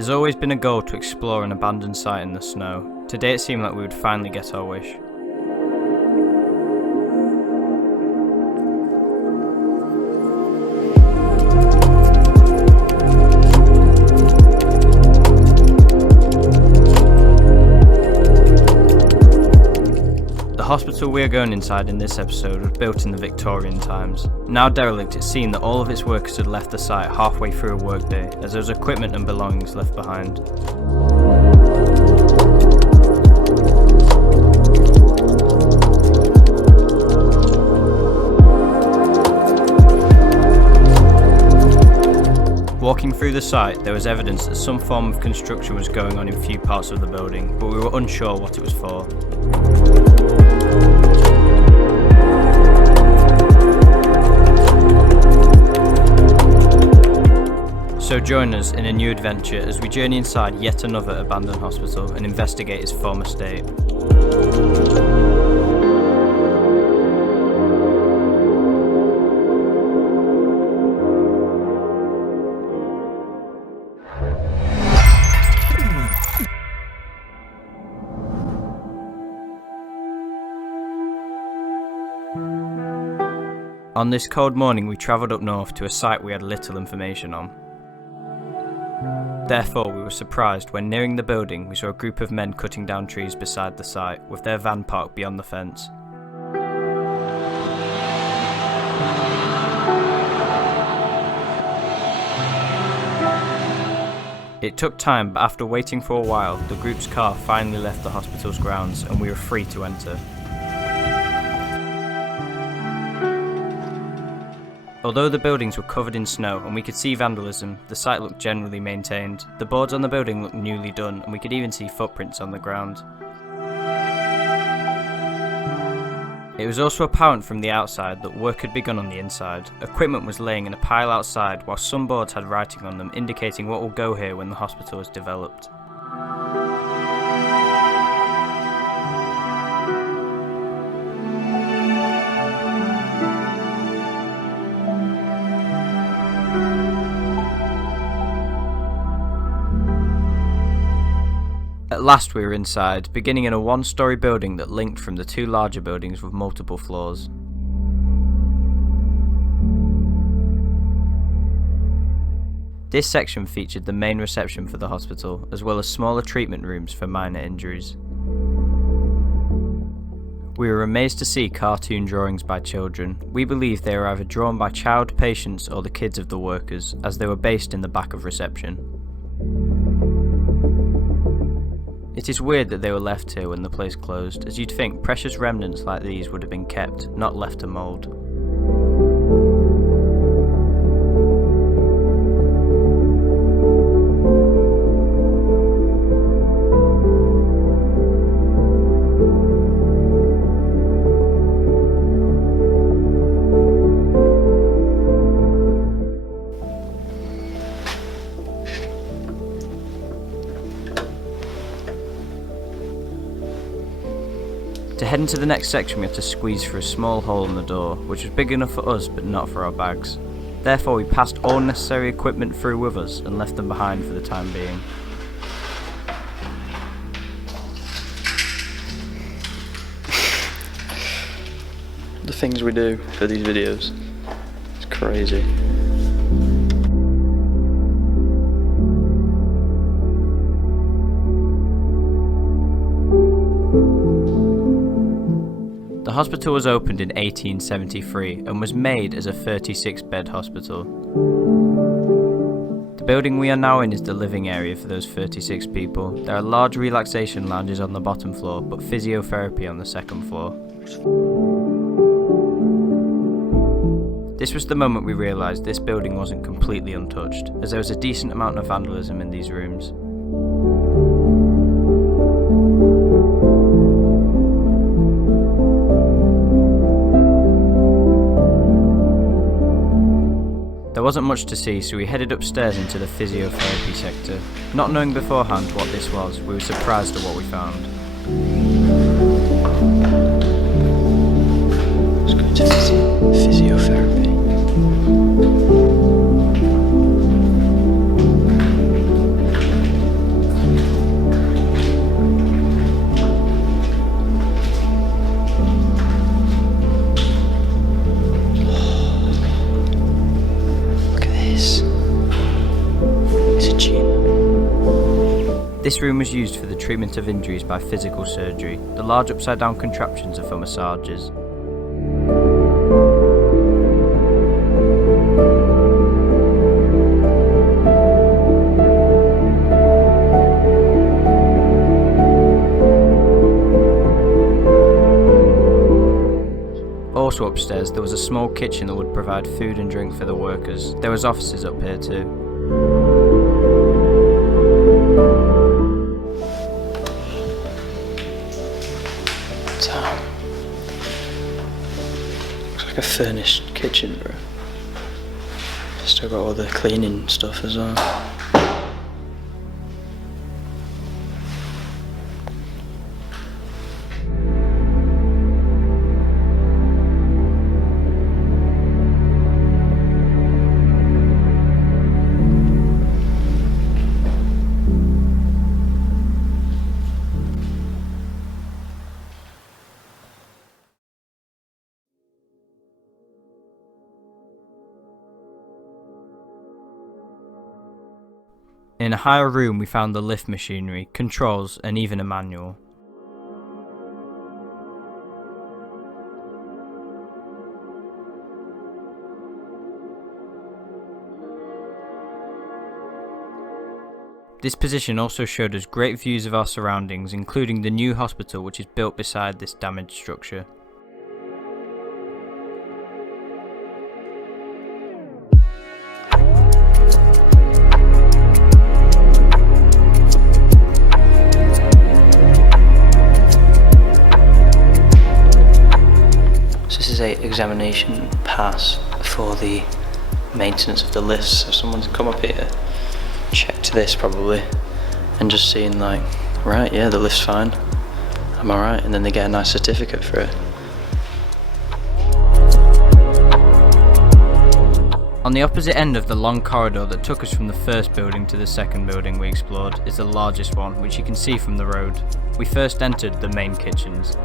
has always been a goal to explore an abandoned site in the snow. Today it seemed like we would finally get our wish. The hospital we are going inside in this episode was built in the Victorian times. Now derelict, it seemed that all of its workers had left the site halfway through a workday, as there was equipment and belongings left behind. Walking through the site, there was evidence that some form of construction was going on in few parts of the building, but we were unsure what it was for. So join us in a new adventure as we journey inside yet another abandoned hospital and investigate its former state. On this cold morning we travelled up north to a site we had little information on. Therefore, we were surprised when nearing the building we saw a group of men cutting down trees beside the site, with their van parked beyond the fence. It took time, but after waiting for a while, the group's car finally left the hospital's grounds and we were free to enter. Although the buildings were covered in snow and we could see vandalism, the site looked generally maintained. The boards on the building looked newly done and we could even see footprints on the ground. It was also apparent from the outside that work had begun on the inside. Equipment was laying in a pile outside, while some boards had writing on them indicating what will go here when the hospital is developed. At last we were inside, beginning in a one-storey building that linked from the two larger buildings with multiple floors. This section featured the main reception for the hospital, as well as smaller treatment rooms for minor injuries. We were amazed to see cartoon drawings by children. We believe they were either drawn by child patients or the kids of the workers, as they were based in the back of reception. It is weird that they were left here when the place closed, as you'd think precious remnants like these would have been kept, not left to mould. To head into the next section we had to squeeze through a small hole in the door, which was big enough for us but not for our bags. Therefore we passed all necessary equipment through with us and left them behind for the time being. The things we do for these videos, it's crazy. The hospital was opened in 1873 and was made as a 36-bed hospital. The building we are now in is the living area for those 36 people. There are large relaxation lounges on the bottom floor, but physiotherapy on the second floor. This was the moment we realised this building wasn't completely untouched, as there was a decent amount of vandalism in these rooms. There wasn't much to see, so we headed upstairs into the physiotherapy sector. Not knowing beforehand what this was, we were surprised at what we found. Let's go into physiotherapy. this is a gym. This room was used for the treatment of injuries by physical surgery. The large upside down contraptions are for massages. Also upstairs there was a small kitchen that would provide food and drink for the workers. There was offices up here too. Looks like a furnished kitchen, bro. Still got all the cleaning stuff as well. In a higher room we found the lift machinery, controls and even a manual. This position also showed us great views of our surroundings, including the new hospital which is built beside this damaged structure. Examination pass for the maintenance of the lifts. So someone's come up here, checked this probably, and just seen like, right, yeah, the lift's fine, I'm alright, and then they get a nice certificate for it. On the opposite end of the long corridor that took us from the first building to the second building we explored is the largest one, which you can see from the road. We first entered the main kitchens.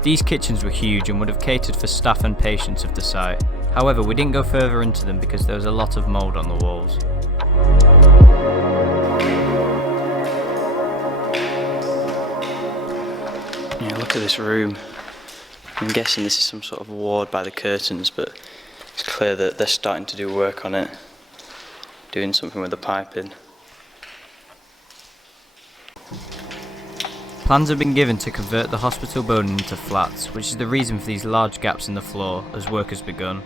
These kitchens were huge and would have catered for staff and patients of the site. However, we didn't go further into them because there was a lot of mould on the walls. Yeah, look at this room. I'm guessing this is some sort of ward by the curtains, but it's clear that they're starting to do work on it, doing something with the piping. Plans have been given to convert the hospital building into flats, which is the reason for these large gaps in the floor as work has begun.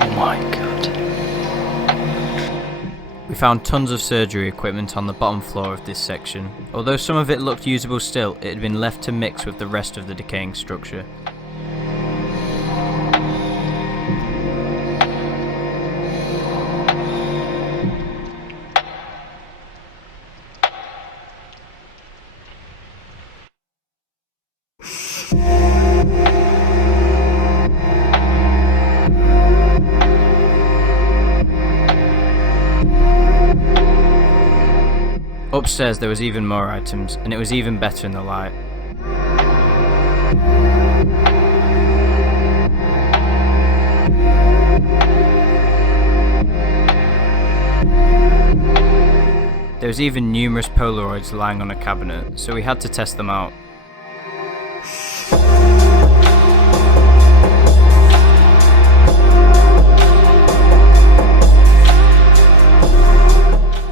Oh my god. We found tons of surgery equipment on the bottom floor of this section. Although some of it looked usable still, it had been left to mix with the rest of the decaying structure. Upstairs there was even more items, and it was even better in the light. There was even numerous Polaroids lying on a cabinet, so we had to test them out.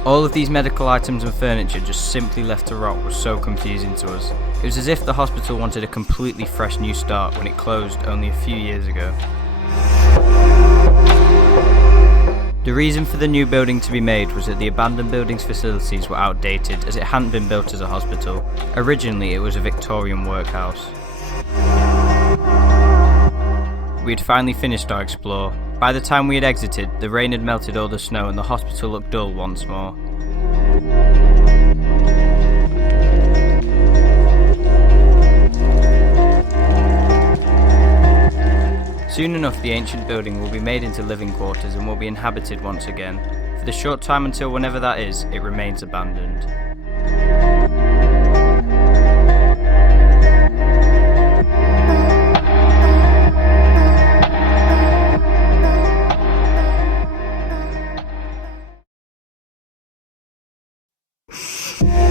All of these medical items and furniture just simply left to rot was so confusing to us. It was as if the hospital wanted a completely fresh new start when it closed only a few years ago. The reason for the new building to be made was that the abandoned building's facilities were outdated as it hadn't been built as a hospital. Originally it was a Victorian workhouse. We had finally finished our explore. By the time we had exited, the rain had melted all the snow and the hospital looked dull once more. Soon enough the ancient building will be made into living quarters and will be inhabited once again. For the short time until whenever that is, it remains abandoned. you.